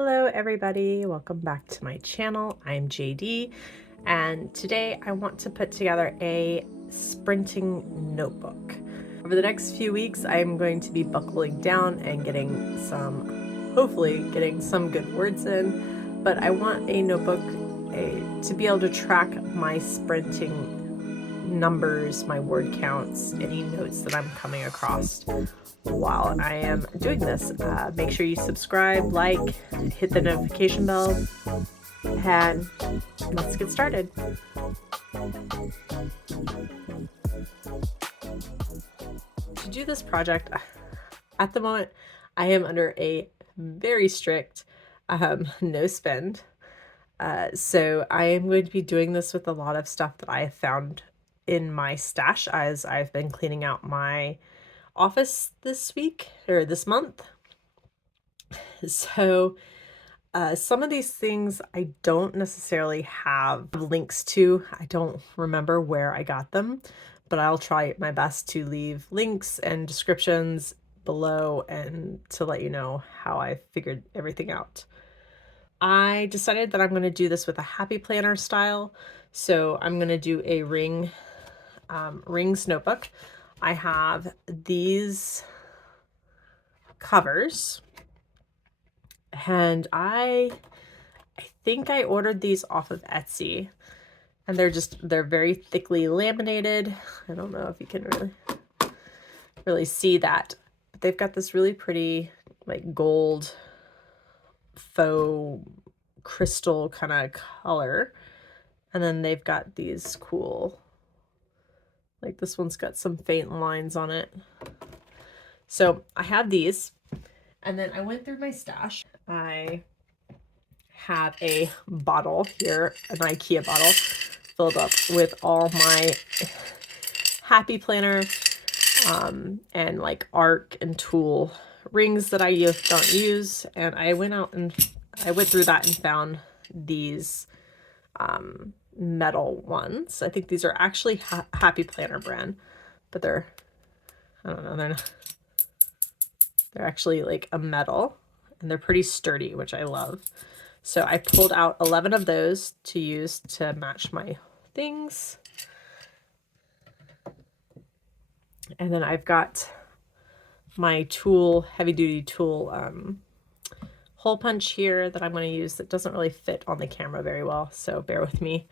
Hello everybody, welcome back to my channel. I'm JD and today I want to put together a sprinting notebook. Over the next few weeks I'm going to be buckling down and hopefully getting some good words in, but I want a notebook to be able to track my sprinting numbers, my word counts, any notes that I'm coming across while I am doing this. Make sure you subscribe, like, hit the notification bell, and let's get started. To do this project, at the moment, I am under a very strict no spend. So I am going to be doing this with a lot of stuff that I have found in my stash as I've been cleaning out my office this month. So some of these things I don't necessarily have links to. I don't remember where I got them, but I'll try my best to leave links and descriptions below and to let you know how I figured everything out. I decided that I'm going to do this with a happy planner style. So I'm going to do a rings notebook. I have these covers and I think I ordered these off of Etsy, and they're very thickly laminated. I don't know if you can really see that, but they've got this really pretty like gold faux crystal kind of color, and then they've got these cool, like this one's got some faint lines on it. So I have these, and then I went through my stash. I have a bottle here, an IKEA bottle filled up with all my happy planner and like arc and tool rings that I don't use. And I went through that and found these metal ones. I think these are actually Happy Planner brand, but I don't know, they're actually like a metal, and they're pretty sturdy, which I love. So I pulled out 11 of those to use to match my things. And then I've got my heavy duty tool hole punch here that I'm going to use that doesn't really fit on the camera very well, so bear with me.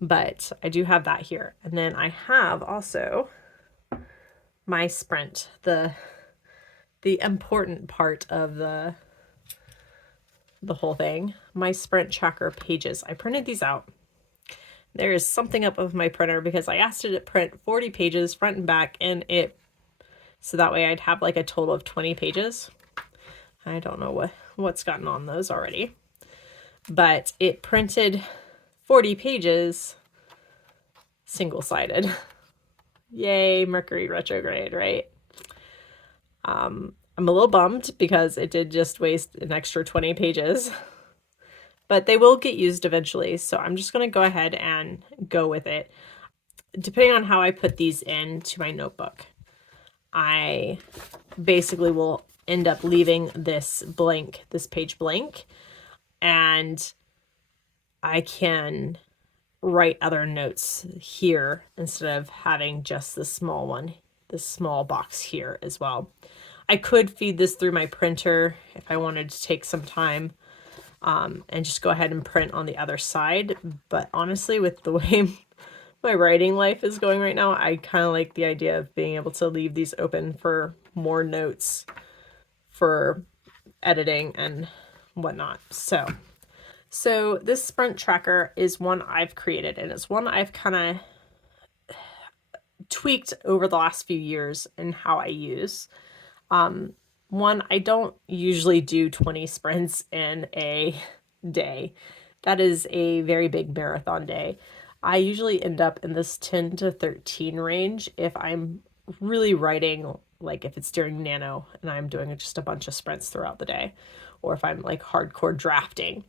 But I do have that here. And then I have also my sprint, the important part of the whole thing, my sprint tracker pages. I printed these out. There is something up with my printer because I asked it to print 40 pages front and back, and so that way I'd have like a total of 20 pages. I don't know what's gotten on those already, but it printed 40 pages single-sided. Yay, Mercury retrograde, right? I'm a little bummed because it did just waste an extra 20 pages, but they will get used eventually. So I'm just going to go ahead and go with it. Depending on how I put these into my notebook, I basically will end up leaving this page blank, and I can write other notes here instead of having just this small box here as well. I could feed this through my printer if I wanted to take some time and just go ahead and print on the other side. But honestly, with the way my writing life is going right now, I kind of like the idea of being able to leave these open for more notes for editing and whatnot. So this sprint tracker is one I've created, and it's one I've kind of tweaked over the last few years in how I use. One, I don't usually do 20 sprints in a day. That is a very big marathon day. I usually end up in this 10 to 13 range if I'm really writing, like if it's during nano and I'm doing just a bunch of sprints throughout the day, or if I'm like hardcore drafting.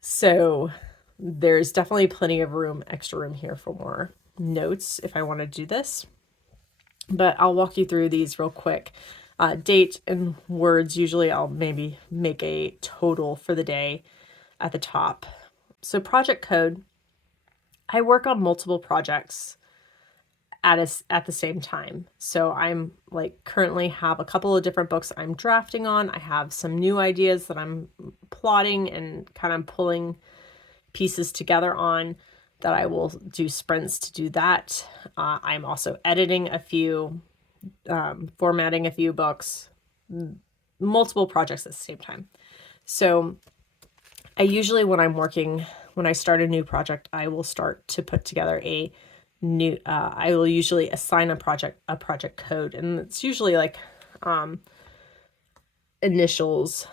So there's definitely plenty of extra room here for more notes if I want to do this. But I'll walk you through these real quick. Date and words, usually I'll maybe make a total for the day at the top. So project code, I work on multiple projects at the same time. So I'm like currently have a couple of different books I'm drafting on. I have some new ideas that I'm plotting and kind of pulling pieces together on that I will do sprints to do that. I'm also editing a few, formatting a few books, multiple projects at the same time. So I usually, when I start a new project, I will start to put together a new, I will usually assign a project code, and it's usually like initials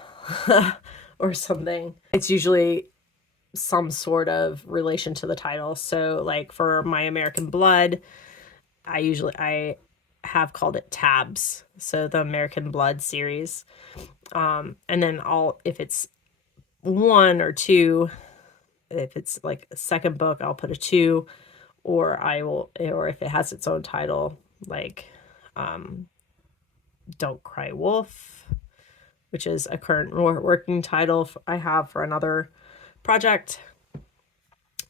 or something. It's usually some sort of relation to the title. So like for My American Blood, I have called it tabs. So the American Blood series. And then if it's one or two, if it's like a second book, I'll put a 2, or if it has its own title, like Don't Cry Wolf, which is a current working title I have for another project,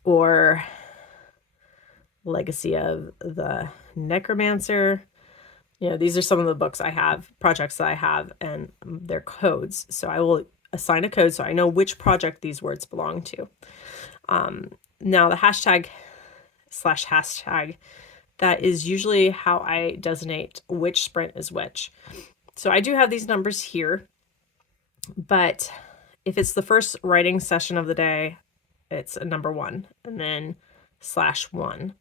or Legacy of the Necromancer. These are some of the books I have, projects that I have, and their codes. So I will assign a code so I know which project these words belong to. Now the hashtag /hashtag, that is usually how I designate which sprint is which. So I do have these numbers here, but if it's the first writing session of the day, it's a number 1, and then /1.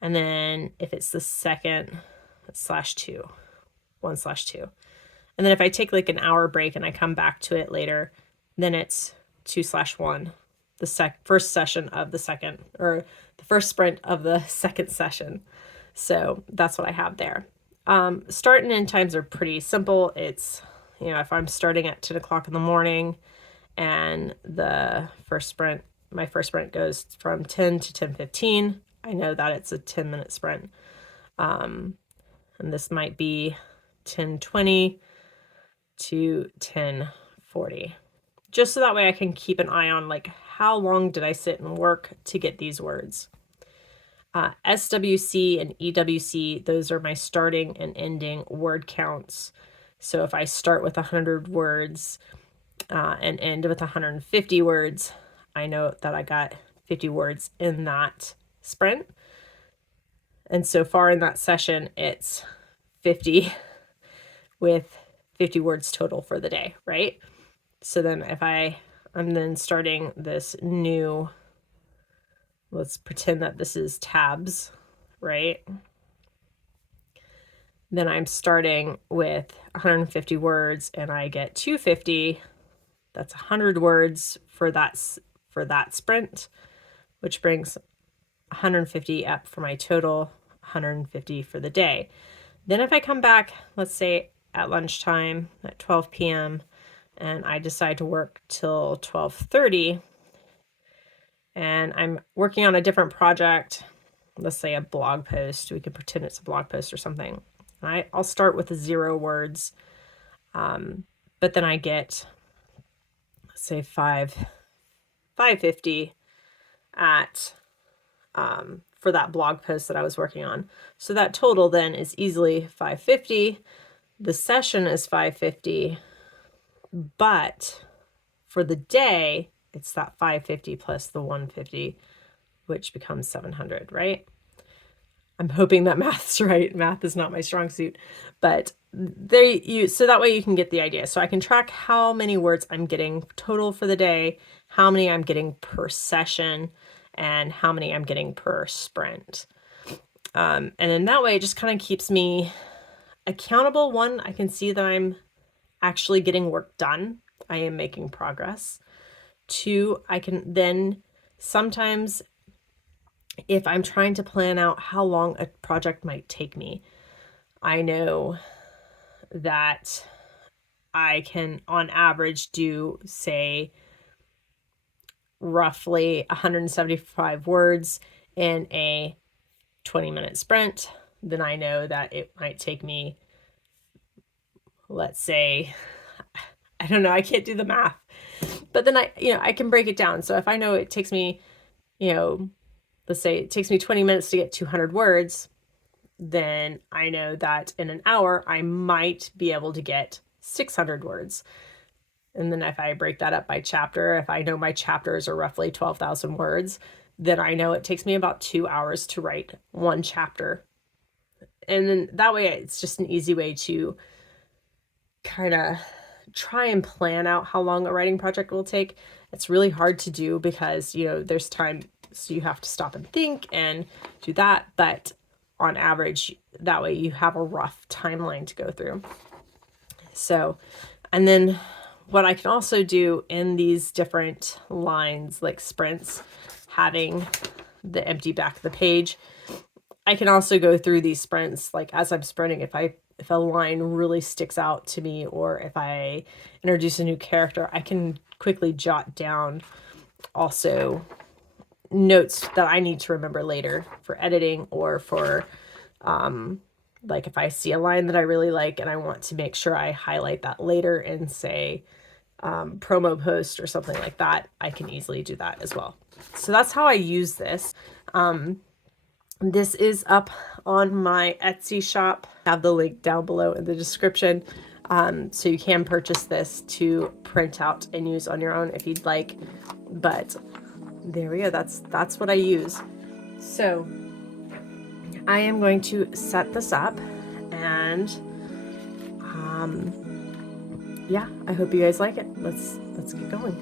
And then if it's the second, it's /2, 1/2. And then if I take like an hour break and I come back to it later, then it's 2/1, the first session of the second, or the first sprint of the second session. So that's what I have there. Start and end times are pretty simple. It's, if I'm starting at 10 o'clock in the morning and my first sprint goes from 10 to 10:15, I know that it's a 10-minute sprint. And this might be 10:20 to 10:40. Just so that way I can keep an eye on like how long did I sit and work to get these words. SWC and EWC, those are my starting and ending word counts. So if I start with 100 words and end with 150 words, I know that I got 50 words in that sprint. And so far in that session, it's 50 with 50 words total for the day, right? So then if I'm then starting this new, let's pretend that this is tabs, right? Then I'm starting with 150 words and I get 250. That's 100 words for that sprint, which brings 150 up for my total, 150 for the day. Then if I come back, let's say at lunchtime at 12 p.m., and I decide to work till 12:30, and I'm working on a different project, let's say a blog post, we could pretend it's a blog post or something. I'll start with 0 words, but then I get, let's say 550 at for that blog post that I was working on. So that total then is easily 550. The session is 550, but for the day, it's that 550 plus the 150, which becomes 700, right? I'm hoping that math's right. Math is not my strong suit, but so that way you can get the idea. So I can track how many words I'm getting total for the day, how many I'm getting per session, and how many I'm getting per sprint. And then that way it just kind of keeps me accountable. 1, I can see that I'm actually getting work done. I am making progress. 2, I can then sometimes, if I'm trying to plan out how long a project might take me, I know that I can, on average, do, say, roughly 175 words in a 20-minute sprint. Then I know that it might take me let's say, I don't know, I can't do the math, but then I can break it down. So if I know it takes me, let's say it takes me 20 minutes to get 200 words, then I know that in an hour, I might be able to get 600 words. And then if I break that up by chapter, if I know my chapters are roughly 12,000 words, then I know it takes me about 2 hours to write one chapter. And then that way, it's just an easy way to kind of try and plan out how long a writing project will take. It's really hard to do because, there's time, so you have to stop and think and do that. But on average, that way you have a rough timeline to go through. So, and then what I can also do in these different lines, like sprints, having the empty back of the page, I can also go through these sprints, like as I'm sprinting, if a line really sticks out to me, or if I introduce a new character, I can quickly jot down also notes that I need to remember later for editing, or for like if I see a line that I really like and I want to make sure I highlight that later and say promo post or something like that, I can easily do that as well. So that's how I use this. This is up on my Etsy shop. I have the link down below in the description. So you can purchase this to print out and use on your own if you'd like. But there we go. That's what I use. So I am going to set this up, and yeah, I hope you guys like it. Let's get going.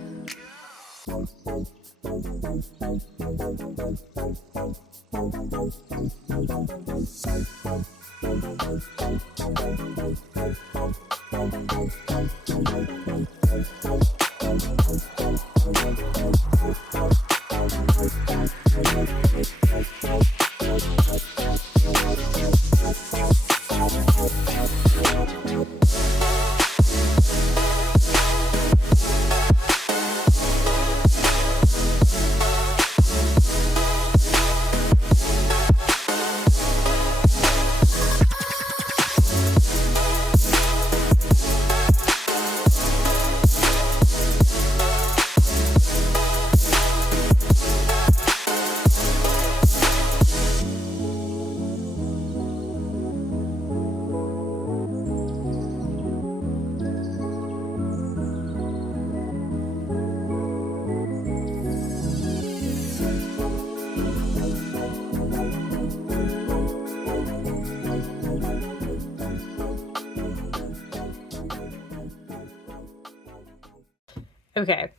Okay,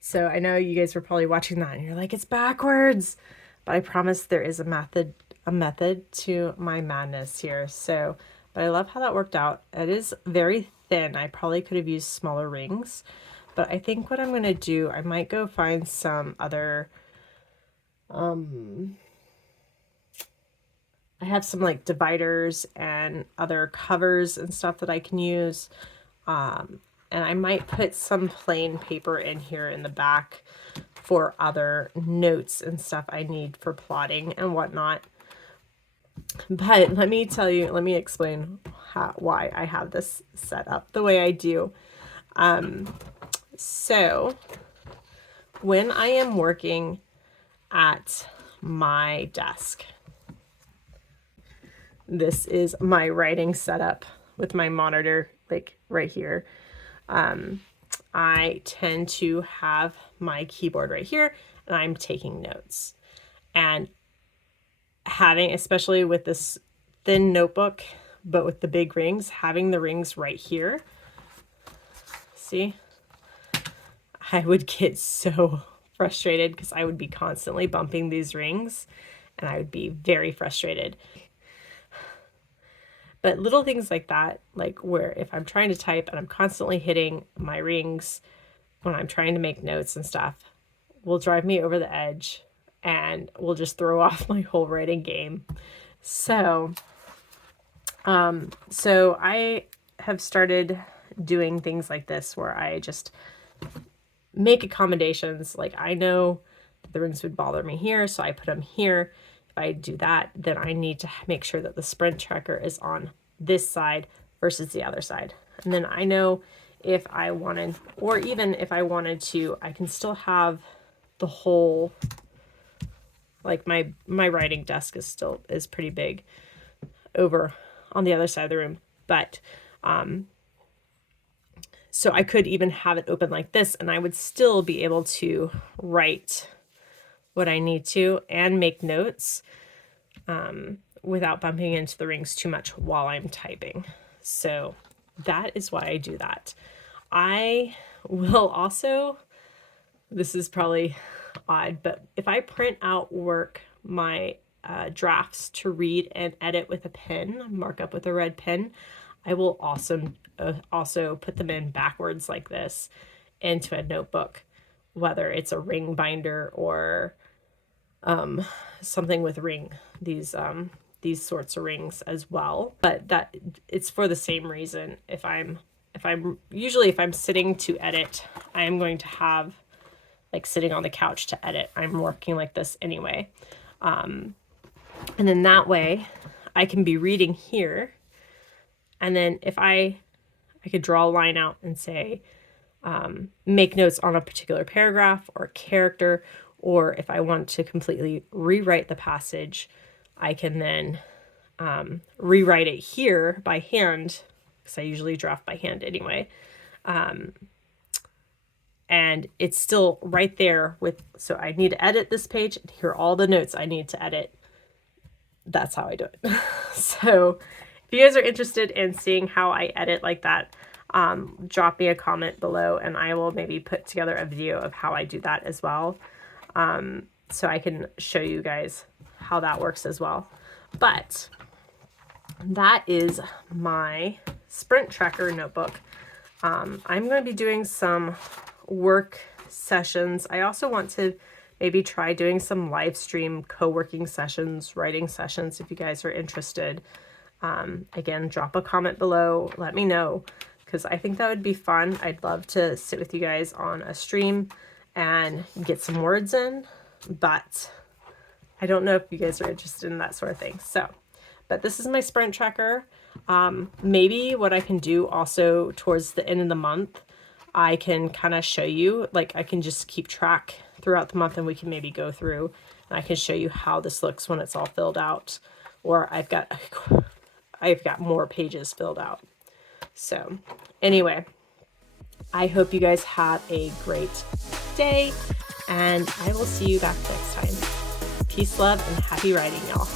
so I know you guys were probably watching that and you're like, it's backwards, but I promise there is a method to my madness here. So, but I love how that worked out. It is very thin. I probably could have used smaller rings, but I think what I'm going to do, I might go find some other, I have some like dividers and other covers and stuff that I can use. And I might put some plain paper in here in the back for other notes and stuff I need for plotting and whatnot. But let me explain why I have this set up the way I do. So when I am working at my desk, this is my writing setup with my monitor, like right here. I tend to have my keyboard right here, and I'm taking notes. And having, especially with this thin notebook, but with the big rings, having the rings right here, see, I would get so frustrated because I would be constantly bumping these rings, and I would be very frustrated. But little things like that, like where if I'm trying to type and I'm constantly hitting my rings when I'm trying to make notes and stuff, will drive me over the edge and will just throw off my whole writing game. So, so I have started doing things like this where I just make accommodations. Like I know the rings would bother me here, so I put them here. If I do that, then I need to make sure that the sprint tracker is on this side versus the other side. And then I know if I wanted, or even if I wanted to, I can still have the whole, like my writing desk is pretty big over on the other side of the room. But so I could even have it open like this, and I would still be able to write what I need to and make notes without bumping into the rings too much while I'm typing. So that is why I do that. I will also, this is probably odd, but if I print out my drafts to read and edit with a pen, mark up with a red pen, I will also put them in backwards like this into a notebook, whether it's a ring binder or something with these sorts of rings as well. But that it's for the same reason. If I'm sitting to edit, I am going to have like sitting on the couch to edit. I'm working like this anyway. And then that way I can be reading here. And then if I could draw a line out and say, make notes on a particular paragraph or character, or if I want to completely rewrite the passage, I can then rewrite it here by hand, because I usually draft by hand anyway. And it's still right there so I need to edit this page, and here are all the notes I need to edit. That's how I do it. So if you guys are interested in seeing how I edit like that, drop me a comment below and I will maybe put together a video of how I do that as well. So I can show you guys how that works as well. But that is my sprint tracker notebook. I'm going to be doing some work sessions. I also want to maybe try doing some live stream co-working sessions, writing sessions, if you guys are interested. Again, drop a comment below, let me know, because I think that would be fun. I'd love to sit with you guys on a stream and get some words in, but I don't know if you guys are interested in that sort of thing. So, but this is my sprint tracker. Maybe what I can do also towards the end of the month, I can kind of show you, like I can just keep track throughout the month and we can maybe go through and I can show you how this looks when it's all filled out, or I've got more pages filled out. So anyway, I hope you guys have a great day and I will see you back next time. Peace, love, and happy writing, y'all.